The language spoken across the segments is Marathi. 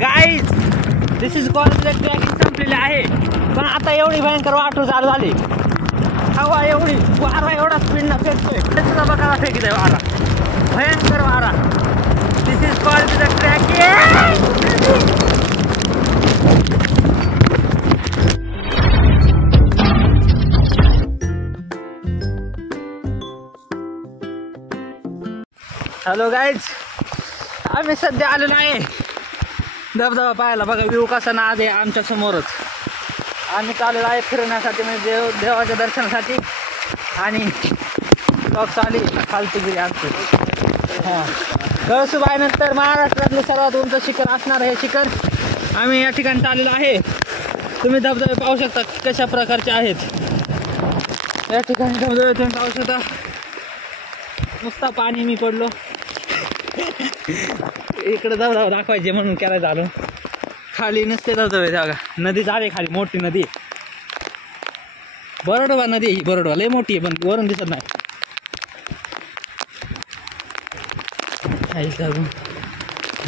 Guys this is call trekking संपलेले आहे, पण आता एवढी भयंकर वाटू चालू झाली. हवा एवढी, वारा एवढा स्पीडनं फेकतोय, त्याचा बघायला फेकीत आहे वारा, भयंकर वारा. This is call trekking. Hello guys, आम्ही सध्या आलेलो आहे धबधबा पाहायला. बघा व्ह्यू कसा नाद आहे आमच्या समोरच. आम्ही चाललेलो आहे फिरण्यासाठी, म्हणजे देवाच्या दर्शनासाठी. आणि टॉक्स आली खालती गेली आमची. हां, कळसुबाईनंतर महाराष्ट्रातलं सर्वात उंच शिखर असणार हे शिखर. आम्ही या ठिकाणी चाललेलो आहे. तुम्ही धबधबे पाहू शकता कशा प्रकारचे आहेत. या ठिकाणी धबधबे तुम्ही पाहू शकता. नुसता पाणी मी पडलो. इकडे धबधबा दाखवायचे म्हणून केला झालं. खाली नुसते धबधबे बघा, नदी झाली खाली, मोठी नदी. बरोडवा नदी, बरोडवा लय मोठी आहे पण वरून दिसत नाही.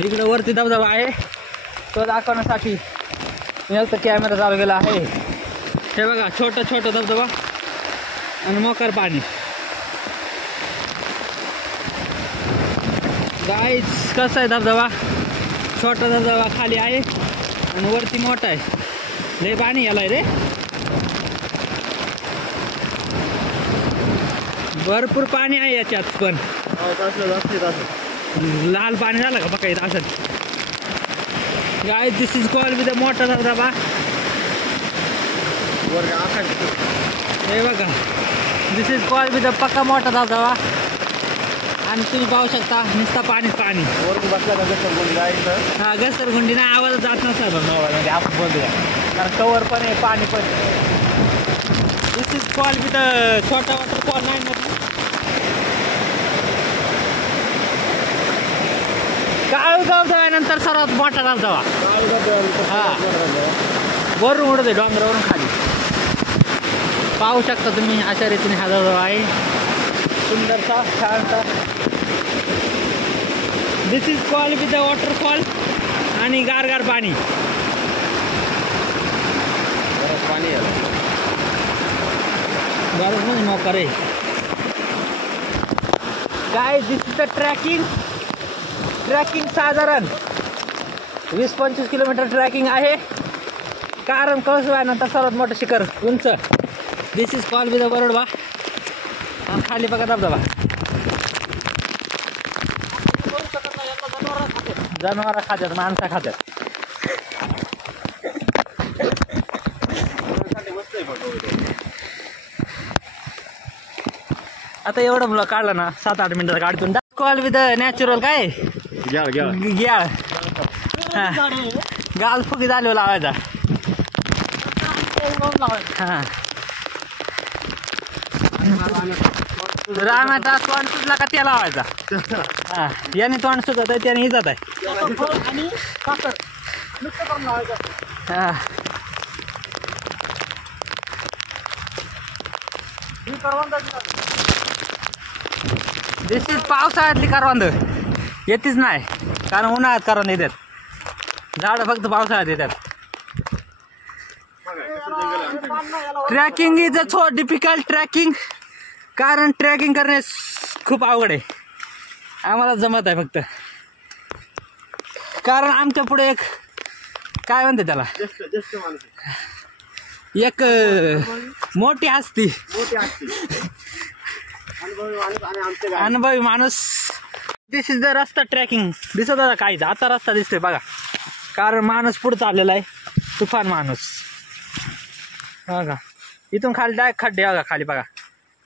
इकडे वरती धबधबा आहे, तो दाखवण्यासाठी मी कॅमेरा चालू केला आहे. हे बघा छोटा छोटा धबधबा आणि मोकर पाणी. गाईज कसा आहे धबधबा, छोटा धबधबा खाली आहे आणि वरती मोठा आहे. लय पाणी याला रे, भरपूर पाणी आहे याच्यात. पण लाल पाणी झालं का बघा इथं असं. Guys this is cool with मोठा धबधबा. हे बघा दिस इज कॉल विथ पक्का मोठा धबधबा. आणि तुम्ही पाहू शकता नुसता पाणी पाणी. वरती बसला घसरगुंडी. हा घसरगुंडी ना आवाज जात नसतात म्हणजे आपण बोलूया, कारण कवर पण आहे पाणी पण. दिस इज कॉल विथ छोटा वॉटरफॉल नाही ना. काळू धबधबा नंतर सर्वात मोठा धबधबा. हा वरून उडत आहे डोंगरावरून खाली. पाहू शकता तुम्ही अशा रीतीने हा धबधबा आहे, सुंदरसा छानसा. This is cool with the waterfall. आणि गारगार पाणी. पाणी गरज नाही मोकर आहे. काय this is the trekking. Trekking साधारण 20-25 किलोमीटर ट्रॅकिंग आहे, कारण कळसुबाईनंतर सर्वात मोठं शिखर उंच. दिस इज कॉल विथ द बरोडवा. आणि खाली बघा धबधबा. जनावर खात्यात, माणसं खात्यात. आता एवढं ब्लॉग काढलं ना 7-8 मिनिटात काढतो. कॉल विथ नॅचरल काय ग्याळ. गाल फुगी झाले लावायचा. हा रामाचा तोंड सुटला का त्या लावायचा. हा याने तोंड सुटत आहे त्याने इजात आहे. हा दिस इज पावसाळ्यातली करवंद. येतेच नाही, कारण उन्हाळ्यात करवंद येतात. झाडं फक्त पावसाळ्यात येतात. Trekking is a so difficult trekking, कारण ट्रॅकिंग करणे खूप अवघड आहे. आम्हाला जमत आहे फक्त, कारण आमच्या पुढे एक काय म्हणते त्याला, एक मोठी हस्ती, अनुभवी माणूस. दिस इज द रस्ता ट्रॅकिंग. दिसत होता काहीच, आता रस्ता दिसतोय बघा, कारण माणूस पुढे चाललेला आहे. तुफान माणूस बघा. इथून खाली डायरेक्ट खड्डे बघा खाली बघा,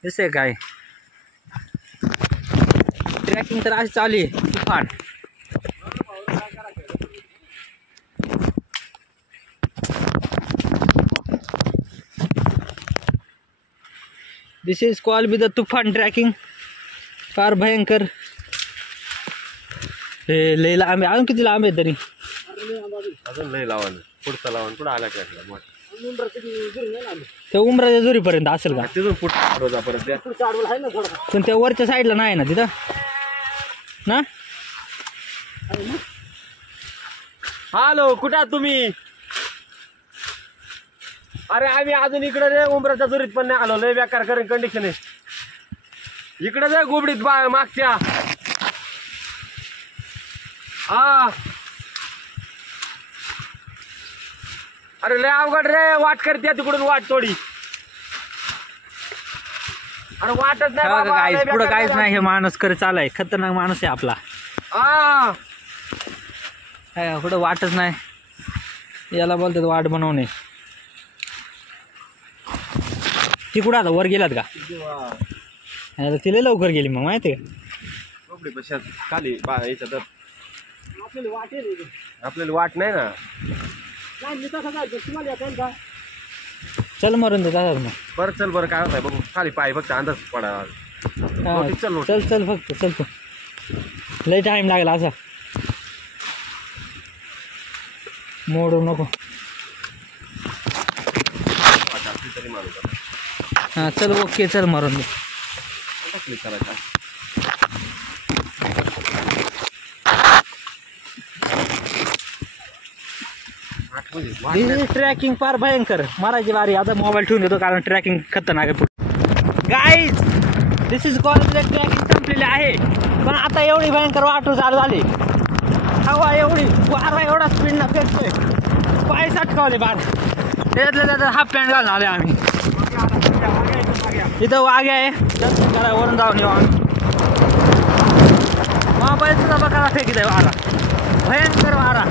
दिसतंय काय. ट्रॅकिंग तर अशी चालू आहे तुफान. दिस इज कॉल विथ द तुफान ट्रॅकिंग. फार भयंकर. हे लय लांब आहे. अजून किती लांब आहे तरी, अजून लय लावून पुढचा लावून पुढे आला की ते उमराच्या जोरीपर्यंत असेल का, तिथून पुढे. पण त्या वरच्या साईडला नाही ना तिथं ना. हॅलो कुठे आहात तुम्ही? अरे आम्ही अजून इकडे रे उमराच्या दुरीत पण नाही आलो. लय बेकार करेन कंडिशन आहे इकडे जाय गोबडीत मागच्या. हा अरे लय अवघड रे. वाट करते तिकडून वाट थोडी. अरे वाटच नाही बाबा, काहीच लय पुढं बेकार काहीच झालं. नाही. हे माणूस करे चालाय खतरनाक माणूस आहे आपला. हा काय पुढं वाटच नाही. याला बोलतात वाट बनवणे. ती कुठं आता वर गेलात का? याला तिला लवकर गेली मग माहिती का? गोबडी बशात खाली याच्या तर आपल्याला वाट नाही ना. चल मरून देत मग. बरं चल बरं काय होत बघू. खाली पाय फक्त अंदाज पडा. हा, चल चल चल फक्त चल तू. लय टाइम लागला असा. मोडू नको. तरी माणूस हा चल ओके चल मरून दे. करायचा. ट्रॅकिंग फार भयंकर. मारायची बारी. आता मोबाईल ठेवून देतो कारण ट्रॅकिंग खतरनाक आहे. Guys this is call trekking संपलेली आहे. पण आता एवढी भयंकर वाटू चालू झाली. हवा एवढी वारा एवढा स्पीडनं फेकतोय. पाय सटकावले बाद. त्याच्यातल्या त्यात हाफ पॅन्ट घालून आले आम्ही. इथं वाघ आहे. दर्शन करा वरून जाऊन येऊ आम्ही. मोबाईल सुद्धा बघायला फेकीत आहे वारा. भयंकर वारा.